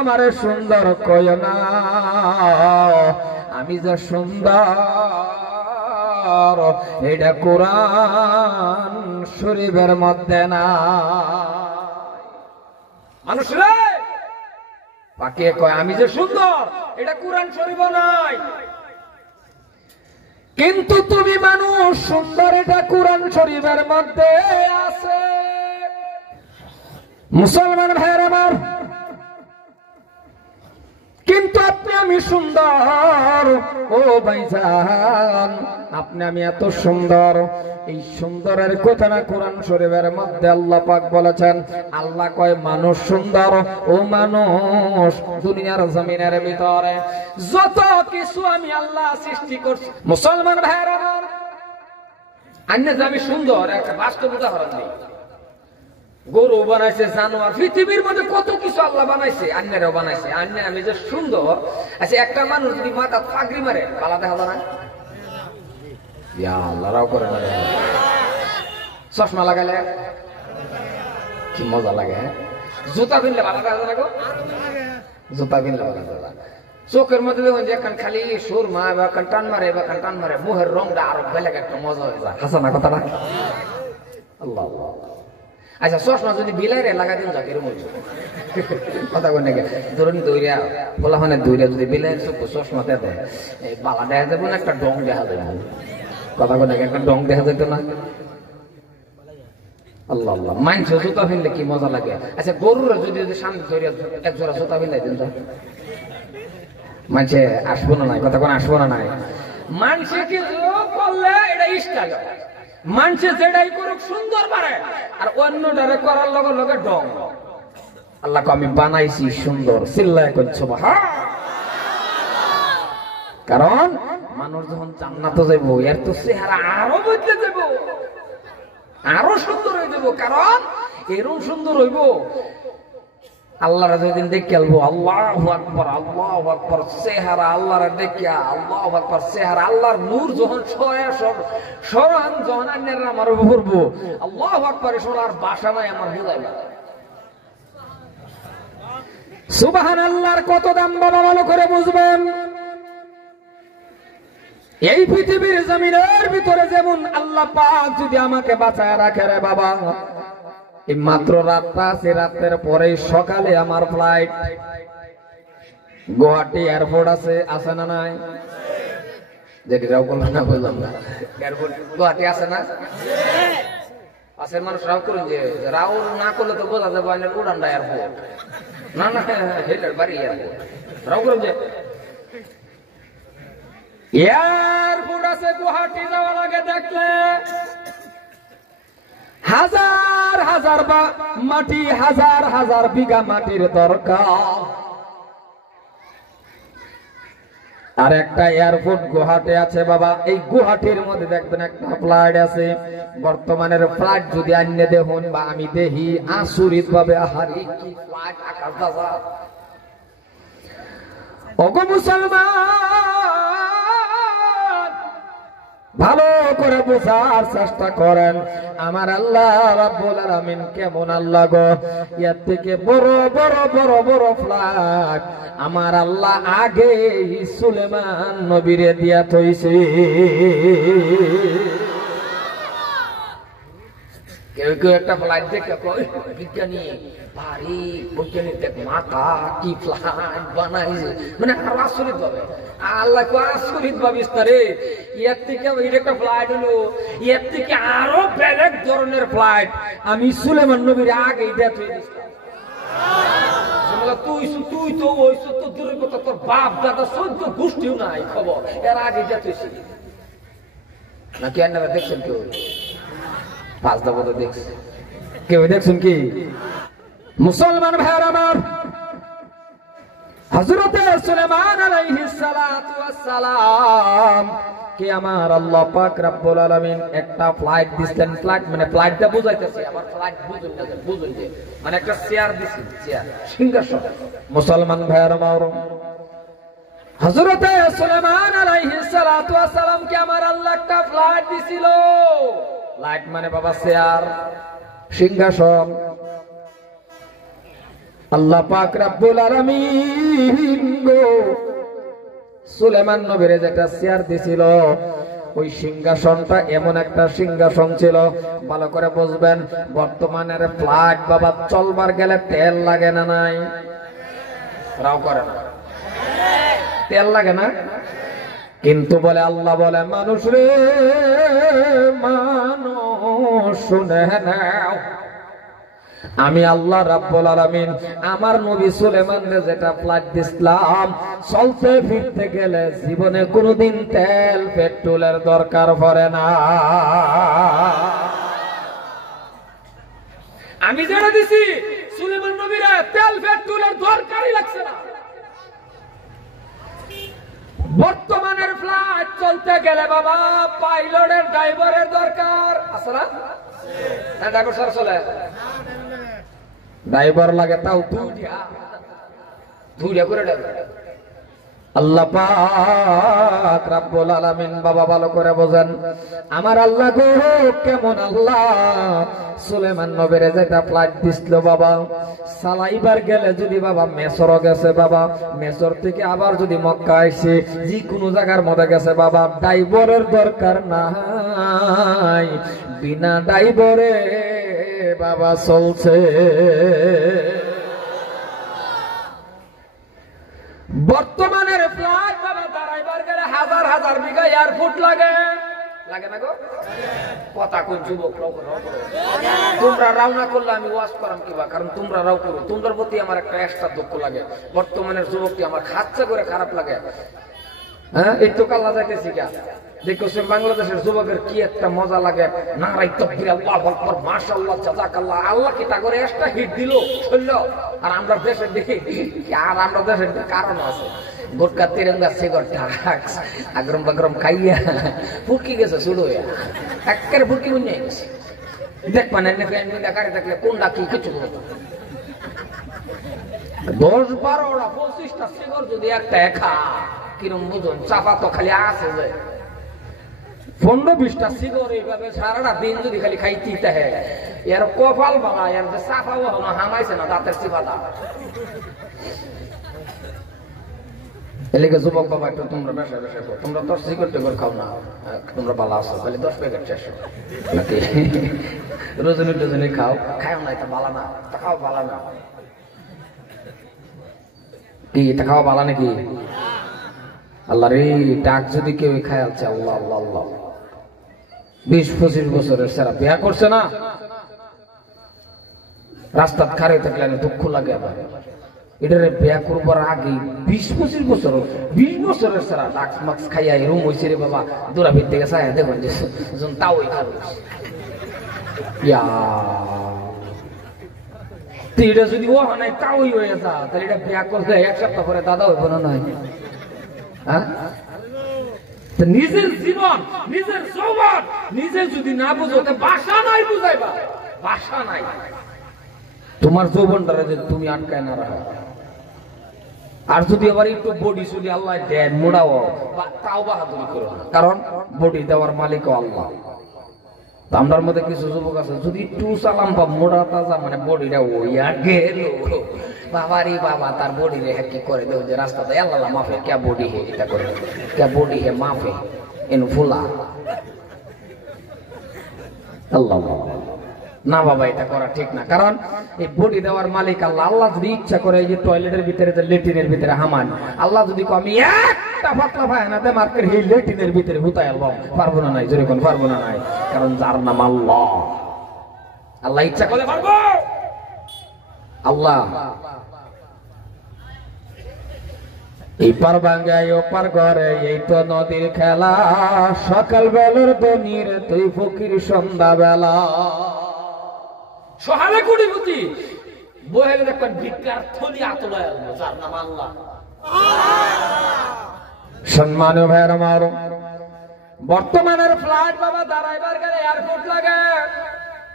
আমারে সুন্দর কয় না, আমি যে সুন্দর এটা কোরআন শরীফের মধ্যে না। মানুষরা পাকে কয় আমি যে সুন্দর এটা কোরআন শরীফে নাই, কিন্তু তুমি মানুষ সুন্দর এটা কোরআন শরীফের মধ্যে আছে। মুসলমান ভাইয়ের আমার, কিন্তু আপনি আমি সুন্দর, ও ভাইজান আপনি আমি এত সুন্দর, এই সুন্দরের কথা না কোরআন শরীফের মধ্যে আল্লাহ পাক বলেছেন। আল্লাহ কয় মানুষ সুন্দর, ও মানুষ দুনিয়ার জমিনের ভিতরে যত কিছু আমি আল্লাহ সৃষ্টি করছি। মুসলমান ভাইয়েরা আমার, আন্নে যে আমি সুন্দর একটা বাস্তব উদাহরণ দিই। গরু বানাইছে, জানোয়ার, পৃথিবীর মধ্যে কত কিছু আল্লাহ বানাইছে, আন্যেরাও বানাইছে। আন্যে আমি যে সুন্দর, আচ্ছা একটা মানুষ যদি মাথা পাগড়ি মারে পালা দেখা না, আল্লাহরাও করে না। চশমা লাগালে কি মজা লাগে, জুতা কিনলে ভালো দেখা যায়, জুতা কিনলে ভালো দেখা যায়। চোখের মধ্যে দেখুন যে এখন খালি সুরমা বা টান মারে বা টান মারে, মুহের রংটা আরো বেলেগ একটা মজা হয়ে যায়। হাসানা কথা না? আল্লাহ। আচ্ছা চশমা যদি বিলাইরে লাগা দিন যাকে কথা কই নাকি, ধরুন দৌড়িয়া বলা মানে দৌড়িয়া যদি বিলাইয়ের চশমাতে দেয়, এই বালা দেখা যাবে না, একটা ডং দেখা যাবে। কথা কই নাকি, একটা ডং দেখা যেত না? আল্লাহ আল্লাহ। মাইনছে জুতা ফেললে কি মজা লাগে। আচ্ছা গরুর যদি সামনে ধরিয়া এক জোড়া জুতা ফেলাই দিন, মানছে আসবো না নাই? কথা কোন আসবো না নাই? মানছে কিছু করলে এটা স্টাইল, মানছে যেটাই করুক সুন্দর পারে, আর অন্যটারে করার লগে লগে ডং। আল্লাহ আমি বানাইছি সুন্দর, চিল্লায় করছো কারণ মানুষ যখন জান্নাতে যাইব এর তো চেহারা আরো বদলে যাব, আরো সুন্দর হয়ে যাব। কারণ এরকম সুন্দর হইব আল্লাহর যেদিন দেখে আলবো, আল্লাহু আকবার, আল্লাহু আকবার, চেহারা আল্লাহর দেখিয়া, আল্লাহু আকবার, চেহারা আল্লাহর নূর যখন সরান যখন আন্যেরা আমার পড়বো, আল্লাহু আকবার শোনার ভাষা নাই আমার বুঝাইবা। সুবহানাল্লাহর কত দাম বাবা, ভালো করে বুঝবেন। এই পৃথিবীর জমিনের ভিতরে যেমন আল্লাহ পাক যদি আমাকে বাঁচায় রাখে রে বাবা, এই মাত্র রাতটা আছে, রাতের পরে সকালে আমার ফ্লাইট। গুয়াহাটি এয়ারপোর্ট আছে, আছে না নাই? যেটাও বললাম না, বললাম না, এয়ারপোর্ট গুয়াহাটি আছে না? আছে। মানুষ রাও করেন যে রাও না করলে তো বোঝা যাবে উড়ানটা এয়ারপোর্ট না, না হেটার বাড়ি এয়ারপোর্ট। রাও করেন যে এয়ারপোর্ট আছে, গুয়াহাটি যাওয়া লাগে দেখলে হাজার হাজার মাটি, হাজার হাজার বিঘা মাটির দরকার। আর একটা এয়ারপোর্ট গুয়াহাটি আছে বাবা, এই গুয়াহাটির মধ্যে দেখবেন একটা ফ্লাইট আছে। বর্তমানের ফ্লাইট যদি আন্যে দেখুন বা আমি দেখি আচরিত ভাবে, আহারি কি ফ্লাইট, আকাশ বাজার। ওগো মুসলমান, ভালো করে বোঝার চেষ্টা করেন আমার আল্লাহ রাব্বুল আলামিন কেমন আল্লাহ গো। এর থেকে বড় বড় বড় বড় ফ্লাইট আমার আল্লাহ আগে সুলেমান নবীরে দিয়া থইছে। কেউ কেউ একটা ফ্লাইট দেখে কয় বিজ্ঞানী ভারী, বৈজ্ঞানিক দেখ মাথা কি ফ্লাইট বানাইছে, মানে আরো আচরিত ভাবে। আল্লাহ আচরিত ভাবিস না রে, এর থেকে একটা ফ্লাইট হলো, এর থেকে আরো বেলেগ ধরনের ফ্লাইট আমি সুলেমান নবীর আগে দেয়া তৈরি দিচ্ছিলাম। তুই তো ওই তো দূরের কথা, তোর বাপ দাদা সদ্য গোষ্ঠীও নাই খবর, এর আগে দেয়া তুই নাকি আর দেখছেন কেউ? পাঁচ দাবো তো দেখছে কেউ, দেখছেন কি? মুসলমান ভাইয়ের আমার, হযরতে সুলাইমান আলাইহিস সালাতু ওয়াস সালাম কে আমার আল্লাহ পাক রব্বুল আলামিন একটা ফ্লাইট দিলেন। ফ্লাইট মানে ফ্লাইটটা বুঝাইতেছে, আবার ফ্লাইট বুঝুন যে মানে একটা চেয়ার দিছেন, চেয়ার, সিংহাসন। মুসলমান ভাইয়ের আমার, হযরতে সুলাইমান আলাইহিস সালাতু ওয়াস সালাম কে আমার আল্লাহ একটা ফ্লাইট দিছিল। ফ্লাইট মানে বাবা চেয়ার, সিংহাসন। আল্লাহ পাক রব্বুল আলামিন গো সুলেমান নবীর যেটা চেয়ার দিছিল, ওই সিংহাসনটা এমন একটা সিংহাসন ছিল, ভালো করে বুঝবেন। বর্তমানের ফ্লাইট বাবা চলবার গেলে তেল লাগে না? নাই? রাও করে না, তেল লাগে না? কিন্তু বলে আল্লাহ বলে, মানুষ রে মানুষ শুনে নাও, আমি আল্লাহ রাব্বুল আলামিন আমার নবী সুলেমানকে যেটা ফ্লাইট দিলাম, চলতে ফিরতে গেলে জীবনে কোনোদিন তেল পেট্রোলের দরকার পড়ে না। আমি যেটা দিছি সুলেমান নবীর তেল পেট্রোলের দরকারই লাগছে না। বর্তমানের ফ্লাইট চলতে গেলে বাবা পাইলটের ড্রাইভারের দরকার আছে না? ড্রাইভার সারা চলে, ড্রাইভার লাগে, তাও ধুইয়া করে ড্রাইভার। আল্লাহ পাক রব্বুল আলামিন বাবা ভালো করে বোঝেন, আমার আল্লাহ গো কেমন আল্লাহ। সুলেমান নবীর যেটা ফ্লাইট দিছিল বাবা, সালাইবার গেলে যদি বাবা মেসর গেছে বাবা, মেসর থেকে আবার যদি মক্কা আইছে, যে কোনো জায়গার মধ্যে গেছে বাবা, ড্রাইভারের দরকার নাই, বিনা ড্রাইভারে বাবা চলছে। বর্তমানের ফ্লাইট বাবা দাঁড়াইবার গেলে হাজার হাজার বিঘা এয়ারপোর্ট লাগে, লাগে না গো? কথা কোন যুবক তোমরা রওনা করলে আমি ওয়াজ করাম কিবা, কারণ তোমরা রাও করো, তোমার প্রতি আমার একটা এক্সট্রা দুঃখ লাগে। বর্তমানের যুবকটি আমার খাচ্চা করে খারাপ লাগে। হ্যাঁ, এই তো কাল্লা যাইতেছি কা দেখছেন বাংলাদেশের যুবকের কি একটা মজা লাগে, নারাই তাকবীর, আল্লাহু আকবার, মাশাআল্লাহ, জাযাকাল্লাহ, আল্লাহ কি তা করে একটা হিট দিল শুনলো। আর আমরা দেশের দেখি, আর আমরা দেশের কারণ আছে, গোটকা তিরঙ্গা সিগারেট আগরম বাগরম খাইয়া ফুরকি গেছে শুরু হইয়া, একের ফুরকি বুঝে গেছে। দেখবেন এনে গাড়ি থাকলে কোনটা কি কিছু 10-12টা 25টা সিগারেট যদি একটা একা কিরম বুঝুন, চাপা তো খালি আছে যে 15-20টা সিগারেট এইভাবে সারাটা দিন যদি খালি খাইতে হয়, এর কপাল ভাঙা, এর যে চাপাও হামাইছে না দাঁতের চিপাটা। এলাকা যুবক বাবা একটু তোমরা বেশা বেশা করো, তোমরা 10 সিগারেট টেগর খাও না, তোমরা ভালো আছো, খালি 10 প্যাকেট শেষ নাকি রজনী টজনী খাও, খাও না, এটা ভালো না, তা খাও ভালো না কি, এটা খাওয়া ভালো নাকি? আল্লাহ রে, ডাক যদি কেউ খায় আছে, আল্লাহ আল্লাহ আল্লাহ, 20-25 বছরের সেরা বিয়া করছে না, রাস্তাত খারে থাকলে দুঃখ লাগে। আবার এটারে বিয়া করবার আগে 20-25 বছর 20 বছরের সেরা ডাক মাক্স খাইয়া এরম হয়েছে রে বাবা, দূরা ভিত থেকে চাই দেখুন যে তাও খাবো ইয়া, এটা যদি ও নাই তাওই হয়ে যা, তাহলে এটা বিয়া করতে 1 সপ্তাহ পরে দাদা হইব না? নয়, হ্যাঁ? নিজের জীবন, নিজের যৌবন নিজে যদি না বুঝো, ভাষা নাই বুঝাইবা, ভাষা নাই। তোমার যৌবনটারে যে তুমি আটকায় না রাখো, আর যদি আবার একটু বডি যদি আল্লাহ দেন মোড়াও, তাও বাহাদুরি করো না, কারণ বডি দেওয়ার মালিক আল্লাহ। আমরার মধ্যে কিছু যুবক আছে, যদি একটু চালাম বা মোড়া তাজা মানে বডিটা ওইয়া গেল বাবারি বাবা, তার বডি রে কি করে দেও যে রাস্তাতে, আল্লাহ মাফে, কে বডি হে, এটা করে কে বডি হে মাফে এন ফুলা, আল্লাহ না বাবা, এটা করা ঠিক না। কারণ এই বডি দেওয়ার মালিক আল্লাহ। আল্লাহ যদি ইচ্ছা করে এই যে টয়লেটের ভিতরে, যে লেট্রিনের ভিতরে হামান, আল্লাহ যদি আমি একটা পাতলা পায়না দে মার্কের এই লেট্রিনের ভিতরে হুতাই আল্লাহ পারবো না, নাই জোরে কোন পারবো না, নাই, কারণ যার নাম আল্লাহ, আল্লাহ ইচ্ছা করে পারবো। আল্লাহ এই পার ভাঙ্গাই ও পার ঘরে, এই তো নদীর খেলা, সকাল বেলার দনির তুই ফকির সন্ধ্যা বেলা, সহালে কোটিপতি বহে দেখবেন ভিক্ষার থলি আতলায় আসবে, যার নাম আল্লাহ। সম্মানীয় ভাইয়ের আমার, বর্তমানের ফ্লাইট বাবা দাঁড়াইবার গেলে এয়ারপোর্ট লাগে।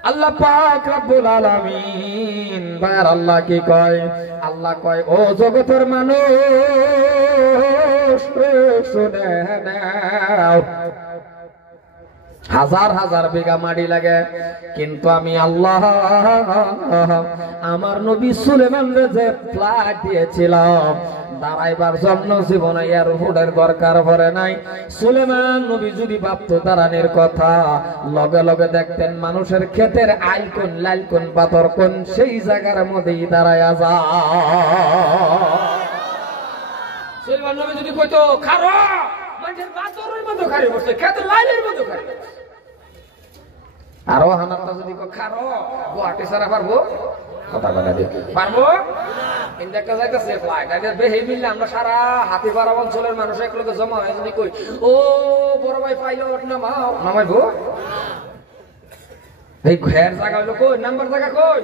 আল্লাহ পাক রব্বুল আলামিন ভাইয়ার আল্লাহ কি কয়? আল্লাহ কয়, ও জগতের মানুষ শুনে নাও, হাজার হাজার বিঘা মাটি লাগে, কিন্তু আমি আল্লাহ আমার নবী সুলেমানরে যে ফ্ল্যাট দিয়েছিলাম দাঁড়াইবার জন্য জীবনে এয়ারপোর্টের দরকার পড়ে নাই। সুলেমান নবী যদি ভাবতো দাঁড়ানোর কথা, লগে লগে দেখতেন মানুষের ক্ষেতের আইকন লাইকন পাথর কোন সেই জায়গার মধ্যেই দাঁড়ায়া যা। সুলেমান নবী যদি কইতো খারো মানুষের পাথরের মধ্যে খারি বসে ক্ষেতের লাইনের মধ্যে খারি, আরো হানাটা যদি খারো গুয়াহাটি সারা পারবো কথা বলা দিই পারবো ইন্ডিয়া যাইতেছে ফ্লাইট আগে বেহে মিললে আমরা সারা হাতিপাড়া অঞ্চলের মানুষ একলগে জমা হয়ে যদি কই ও বড় ভাই পাইলট নামাও, নামাইবো? এই ঘের জায়গা হইলো কই, নাম্বার জায়গা কই?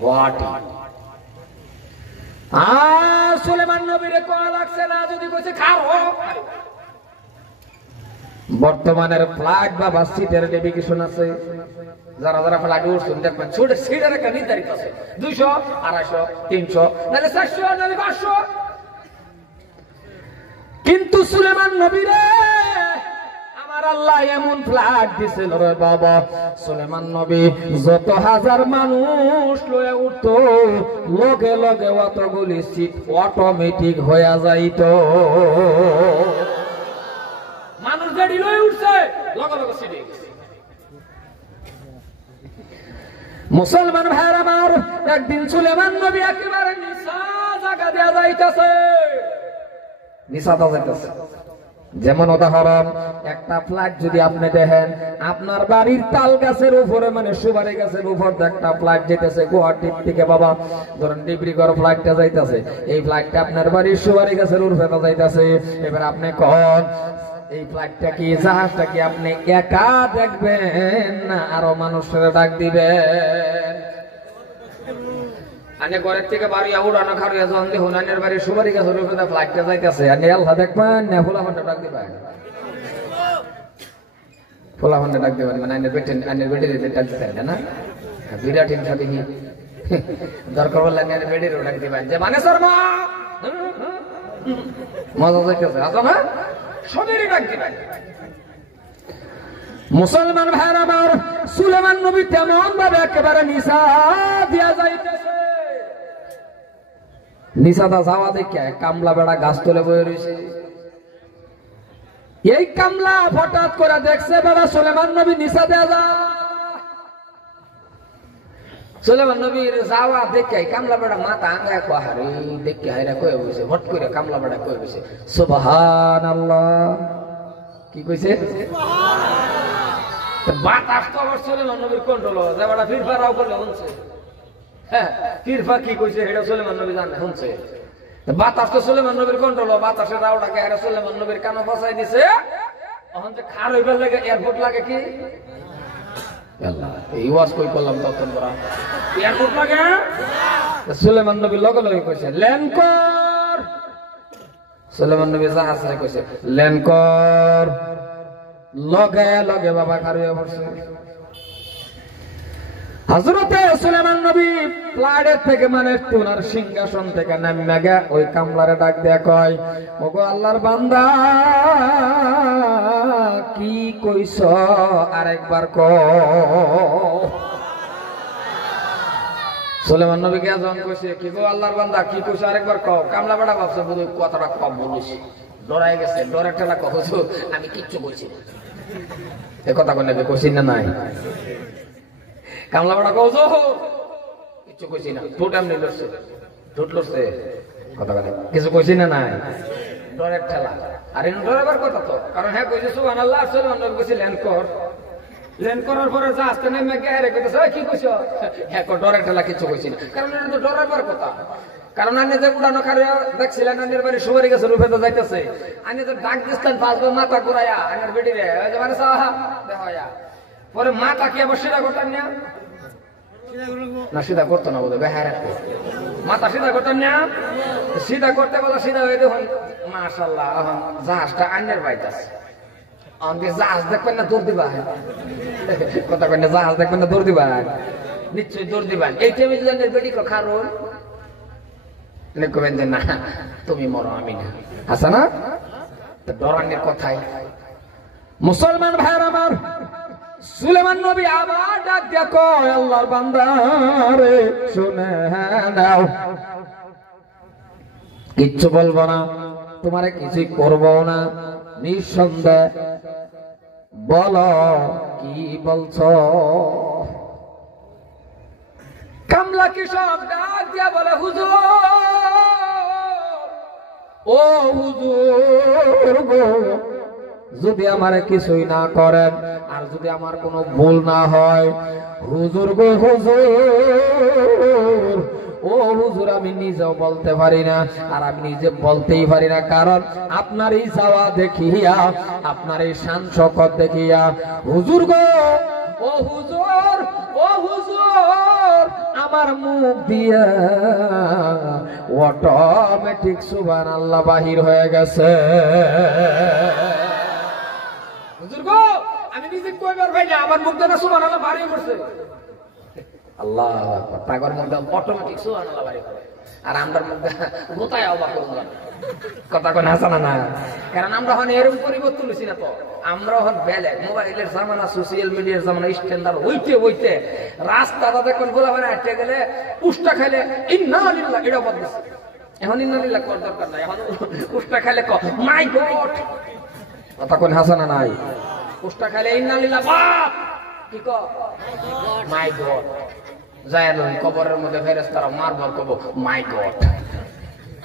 গুয়াহাটি। সুলেমান নবীরে কোয়া লাগছে না যদি কইছে খারো। বর্তমানের ফ্লাইট বা বাস সিটের নেভিগেশন আছে, যারা যারা ফ্লাইট উঠছেন দেখবেন ছোট সিটের একটা নির্ধারিত আছে 200, 250, 300, নাহলে 400, নাহলে 500। কিন্তু সুলেমান নবীরে আমার আল্লাহ এমন ফ্লাইট দিছিল রে বাবা, সুলেমান নবী যত হাজার মানুষ লয়ে উঠতো লগে লগে অতগুলি সিট অটোমেটিক হয়ে যাইত। মানুষ গাড়ি লয়ে উঠছে লগে লগে সিটে গেছে। মুসলমান ভাইরা আমার, একদিন সুলেমান নবী একেবারে নিশা জায়গা দেয়া যাইতেছে, নিশাটা যাইতেছে। যেমন উদাহরণ, একটা ফ্লাইট যদি আপনি দেখেন আপনার বাড়ির তাল গাছের উপরে মানে সুপারি গাছের উপর একটা ফ্লাইট যেতেছে গুয়াহাটির থেকে বাবা ধরেন ডিব্রুগড় ফ্লাইটটা যাইতেছে, এই ফ্লাইটটা আপনার বাড়ির সুপারি গাছের উপরে যাইতেছে। এবার আপনি কন এই ফ্লাইটটা কি জাহাজটা কি আপনি একা দেখবেন না আরো মানুষের ডাক দিবেন? আনে ঘরের থেকে বাড়ি উড়ানো খারিয়া যখন দেখুন আনের বাড়ির সুপারি গাছের উপরে ফ্লাইটটা যাইতেছে, আনে আল্লাহ দেখবেন না ফুলাফানটা ডাক দিবেন? ফুলাফানটা ডাক দিবেন মানে আনের বেটির ডাক দিতেন না, বিরাট হিংসা দেখি দরকার বললে আনের বেটির ডাক দিবেন যে মানে শর্মা মজা যাইতেছে আসো না সবেরই ডাক দিবেন। মুসলমান ভাইরা আমার, সুলেমান নবী তেমন ভাবে একেবারে নিশা দিয়া যাইতেছে। নিশাটা যাওয়া দেখে কামলা বেড়া গাছ তুলে বয়ে রয়েছে। এই কামলা হঠাৎ করে দেখছে বেড়া সুলেমান নবী নিশা দেয়া যা। সুলেমান নবীর যাওয়া দেখে কামলা বেড়া মাথা আঙ্গায় কোহারে দেখে হাইরা কয়ে বসে, হট করে কামলা বেড়া কয়ে বসে সুবহানাল্লাহ। কি কইছে? বাতাস তো আবার সুলেমান নবীর কন্ট্রোল হয়, বেড়া ফিরফারাও করলে শুনছে। হ্যাঁ ফিরফা কি কইছে এটা সুলেমান নবী জানে, শুনছে। বাতাস তো সুলেমান নবীর কন্ট্রোল, বাতাসের রাওটাকে এরা সুলেমান নবীর কানে ফসাই দিছে। এখন যে খার হইবার লাগে এয়ারপোর্ট লাগে কি এই ওয়াজ কই করলাম তখন করা এয়ারপোর্ট লাগে। সুলেমান নবী লগে লগে কইছে ল্যান্ড কর। সুলেমান নবী জাহাজ রে কইছে ল্যান্ড কর, লগে লগে বাবা খার হয়ে পড়ছে। হযরতে সুলেমান নবী ফ্লাইটের থেকে মানে ওনার সিংহাসন থেকে নামিয়া গিয়া ওই কামলারে ডাক দেয়া কয়, ওগো আল্লাহর বান্দা কি কইছ আরেকবার কও। সুলেমান নবী কে যখন কইছে কি গো আল্লাহর বান্দা কি কইছ আরেকবার কও, কামলা বেটা ভাবছে বুঝি কথাটা কম বলিস, ডরাই গেছে, ডরের ঠেলা কইছো আমি কিচ্ছু কইছি না। এই কথা কই নাকি কইছি না নাই? কামলা বেটা কও কিচ্ছু কইছি না, ঠোঁট এমনি লড়ছে, ঠোঁট লড়ছে, কথা বলে কিছু কইছি না নাই, ডরের ঠেলা। আর এমন ডরাবার কথা তো, কারণ হ্যাঁ কইছে সুবহানাল্লাহ, সুবহানাল্লাহ নবী কইছে ল্যান্ড কর। ল্যান্ড করার পরে জাহাজটা নেমে গিয়ে হেরে কইতেছে কি কইছ? হ্যাঁ ডরের ঠেলা কিছু কইছি না, কারণ এটা তো ডরাবার কথা। কারণ আনে যে উড়ানো খারে দেখছিলেন আনের বাড়ি সুপারি গাছের রূপে তো যাইতেছে, আনে তো ডাক দিচ্ছেন পাঁচবার মাথা ঘুরাইয়া আনের বেটি রে মানে দেখা পরে মাথা কি আবার সিধা করতেন না? না সিধা করতো না বোধ হয়, মাথা সিধা করতেন না? সিধা করতে বলো সিধা হয়ে দেখুন মাশাআল্লাহ জাহাজটা আন্নের বাইতাছে। জাহাজ দেখবেন না দৌড় দিবা, কথা কেন জাহাজ দেখবেন না দৌড় দিবা, নিশ্চয়ই দৌড় দিবেন। এই টাইমে যদি বেটি খারুন কবেন যে না তুমি মরো আমি না, আসা না ডরানের কথাই। মুসলমান ভাইয়ের আমার, সুলেমান নবী আবার ডাক দিয়া কয়, আল্লাহর বান্দা রে শুনে নাও, কিচ্ছু বলবো না, তোমারে কিছুই করবো না, নিঃসন্দেহ বলো কি বলছো। কামলা কৃষক ডাক দিয়া বলে, হুজুর ও হুজুর গো, যদি আমারে কিছুই না করেন আর যদি আমার কোনো ভুল না হয়, হুজুর গো হুজুর, ও হুজুর আমি নিজেও বলতে পারি না, আর আমি নিজে বলতেই পারি না, কারণ আপনার এই যাওয়া দেখিয়া, আপনার এই শান শকত দেখিয়া, হুজুর গো ও হুজুর, ও হুজুর, আমার মুখ দিয়া অটোমেটিক সুবহানাল্লাহ বাহির হয়ে গেছে। হুজুর গো আমি নিজে কইবার ভাই না, আমার মুখ দিয়া সুবহানাল্লাহ বাহির করছে। আল্লাহ তাগর মধ্যে অটোমেটিক সুবহানাল্লাহ বাহির করে, আর আমরার মধ্যে গোতায় অবাক করলাম। কথা কোন হাসানা না, কারণ আমরা হন এরকম পরিবর্তন হইছি না, তো আমরা হন বেলেগ মোবাইলের জামানা, সোশ্যাল মিডিয়ার জামানা, স্ট্যান্ডার্ড হইতে হইতে রাস্তাটা দেখুন বলা হয় না, হেঁটে গেলে পুষ্টা খাইলে ইন্না লিল্লাহ এটা বলতেছে, এখন ইন্না লিল্লাহ কর দরকার নাই, এখন পুষ্টা খাইলে ক মাই গড। কথা কোন হাসানা নাই, পুষ্টা খাইলে ইন্না লিল্লাহ বাপ কি ক মাই গড, যায় নয় কবরের মধ্যে ফেরেশতারা মারবার কব মাই গড,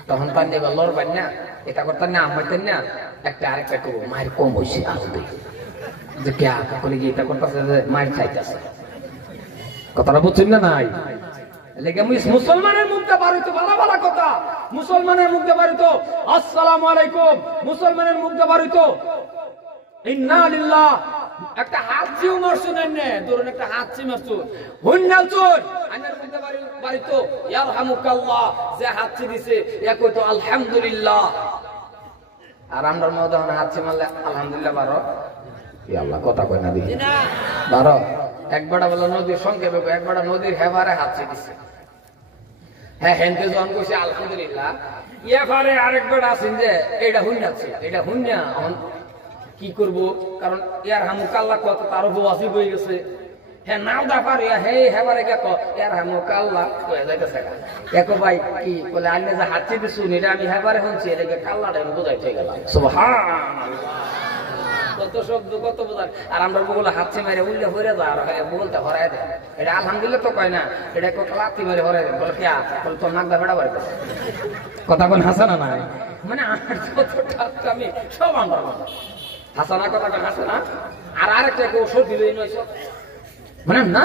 তখন তার নিয়ে লড়বেন না, এটা করতেন না, আমারতেন না, একটা আরেকটা করবো মায়ের কম হয়েছে আসবে, যে কে করে গিয়ে এটা করতেছে যে মায়ের চাইতেছে। কথাটা বুঝছেন না নাই? লেগে মুসলমানের মুখে বাড়িত ভালো ভালো কথা, মুসলমানের মুখে বাড়িত আসসালামু আলাইকুম, মুসলমানের মুখে বাড়িত ইন্না লিল্লাহ, একটা হাতছিও মারছো না, ধরুন একটা হাতছি মারছো, হুন্নাল চোর আইনার মধ্যে বাড়িত ইয়ারহামুকাল্লাহ, যে হাতছি দিছে এ কইতো আলহামদুলিল্লাহ, আর আমরার মধ্যে হাতছি মারলে আলহামদুলিল্লাহ বারো, আল্লাহ কথা কই না দিই বারো, একবারটা বলে নদীর সংক্ষেপে, একবারটা নদীর হেবারে হাতছি দিছে, হ্যাঁ হেনকে যখন কইছে আলহামদুলিল্লাহ, এবারে আরেকবার আছেন যে এটা হুন্নাচ্ছে, এটা হুন্না কি করবো, কারণ ইয়ার হামুকাল্লাহ কত তারও ওয়াজিব হয়ে গেছে, হ্যাঁ নাও দা পারে হে হেবারে কে ইয়ার হামুকাল্লাহ কয়ে যাইতেছে এক ভাই কি বলে আইনে যে হাতছি দিছুন এটা আমি হেবারে শুনছি, এটাকে কাল্লাটা আমি বোঝাইতে গেলাম, সুবহানাল্লাহ কত শব্দ কত বোঝায়, আর আমরা বলে হাতছি মেরে উল্লে হয়ে যা আর বলতে হরাই দেয়, এটা আলহামদুলিল্লাহ তো কয় না, এটা লাথি মেরে হরাই দেয়, বলে কেয়া বলে তোর নাক দা বেড়া বাড়ি, কথা কোন হাসানা নাই, মানে আমার যতটা আমি সব আমরা হাসানা, কথা কোন হাসানা, আর আরেকটা কেউ সর্দি লই নয় মানে না,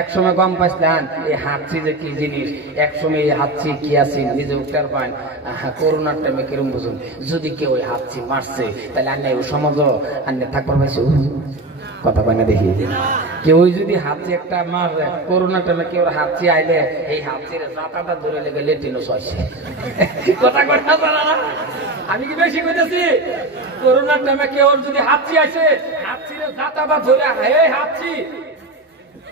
এক সময় গম পাইছিলেন এই হাতছি যে কি জিনিস, এক সময় এই হাতছি কি আছে নিজে উত্তর পান, করোনার টাইমে কিরম বুঝুন, যদি কেউ ওই হাতছি মারছে তাহলে আন্না সমাজ আন্না থাকবার পাইছে, কথা কয় না দেখি, কেউ যদি হাতছি একটা মারে করোনার টাইমে কেউ হাতছি আইলে এই হাতছির জাতাটা ধরে লেগে লেটিনো ছয়ছে, কথা কয় না, আমি কি বেশি কইতেছি, করোনার টাইমে কেউ যদি হাতছি আইছে হাতছির জাতাটা ধরে হে হাতছি,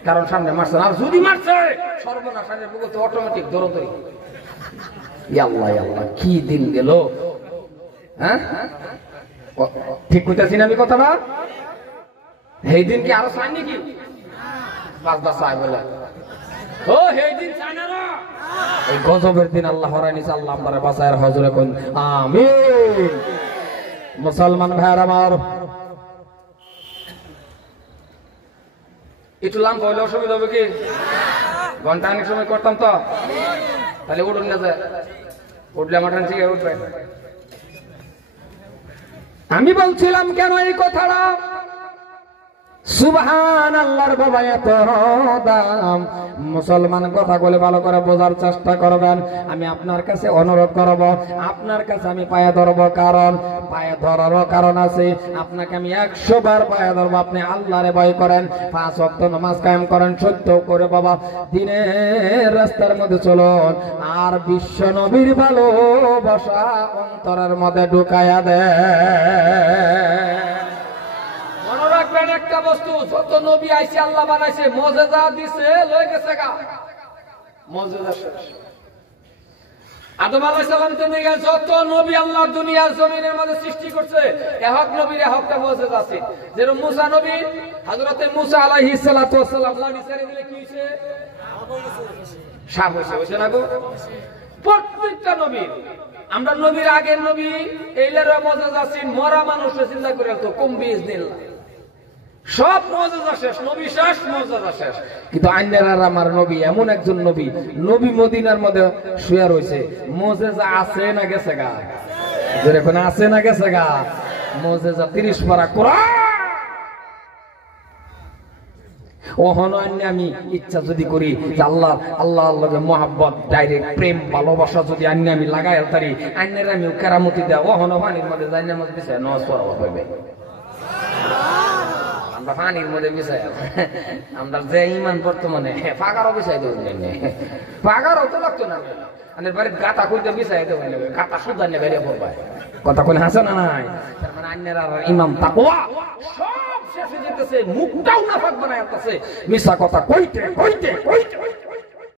কারণ সামনে মারছে, আর যদি মারছে সর্বনাশের বুকে তো অটোমেটিক দৌড়দৌড়ি, আল্লাহ আল্লাহ কি দিন গেল, হ্যাঁ ঠিক কইতাছি না আমি কথাটা, এই দিন কি আরো চাই নাকি, পাঁচটা চাই বলে ও এই দিন চাই না, এই গজবের দিন আল্লাহ হরাই নিছে, আল্লাহ আমাদের বাঁচায় হজরে কোন আমিন। মুসলমান ভাইয়ের আমার, একটু লম্বা হইলে অসুবিধা হবে কি, ঘন্টা অনেক সময় করতাম তো, তাহলে উঠুন না যায়, উঠলে আমার ঠিক উঠবে। আমি বলছিলাম কেন এই কথাটা, সুবহানাল্লাহর বাবা এত দাম, মুসলমান কথা বলে ভালো করে বোঝার চেষ্টা করবেন। আমি আপনার কাছে অনুরোধ করব, আপনার কাছে আমি পায়ে ধরবো, কারণ পায়ে ধরারও কারণ আছে, আপনাকে আমি 100 বার পায়ে ধরবো, আপনি আল্লাহরে ভয় করেন, 5 ওয়াক্ত নামাজ কায়েম করেন, সত্য করে বাবা দিনের রাস্তার মধ্যে চলুন, আর বিশ্ব নবীর ভালোবাসা অন্তরের মধ্যে ঢুকায়া দেন। একটা বস্তু যত নবী আইছে আল্লাহ বানাইছে, মুজিজা দিছে লয়ে গেছে গা, মুজিজা শেষ। আদম আলাইহিস সালাম থেকে যত নবী আল্লাহ দুনিয়ার জমিনের মধ্যে সৃষ্টি করছে, এক নবীর একটা মুজিজা আছে। যেরকম মুসা নবী, হযরতে মুসা আলাইহিস সালাতু ওয়াস সালাম লাঠি ছেড়ে দিলে কি হইছে? সাপ হইছে না গো? প্রত্যেকটা নবী, আমরা নবীর আগের নবী এইলের মুজিজা আছে। মরা মানুষের চিন্তা করে তো কম বিজনিল্লাহ, সব মুজিজা শেষ, নবী শেষ, মুজিজা শেষ। কিন্তু আইনের আর আমার নবী এমন একজন নবী, নবী মদিনার মধ্যে শুয়ে রয়েছে, মুজিজা আছে না গেছে গা? যেরকম আছে না গেছে গা? মুজিজা 30 পারা কোরআন। ওহন আমি ইচ্ছা যদি করি যে আল্লাহ আল্লাহর মোহাব্বত, ডাইরেক্ট প্রেম ভালোবাসা যদি আমি লাগাই তারি, আইনের আমি কেরামতি দেয়, ওহন পানির মধ্যে যাইনের মধ্যে দিছে নষ্ট হবে। আমরা পানির মধ্যে বিষয়, আমরা যে ইমান বর্তমানে পাগারও বিষয় দেব, পাগারও তো লাগতো না, বাড়ির গাতা খুঁজতে বিষয় দেবো, গাতা সুদার নেবে পড়বায়, কথা কোন হাসে না নাই? তার মানে আইনের আর ইমাম তাকওয়া সব শেষে যেতেছে, মুখটাও না ফাঁক বানায় আসতেছে, মিশা কথা কইতে কইতে কইতে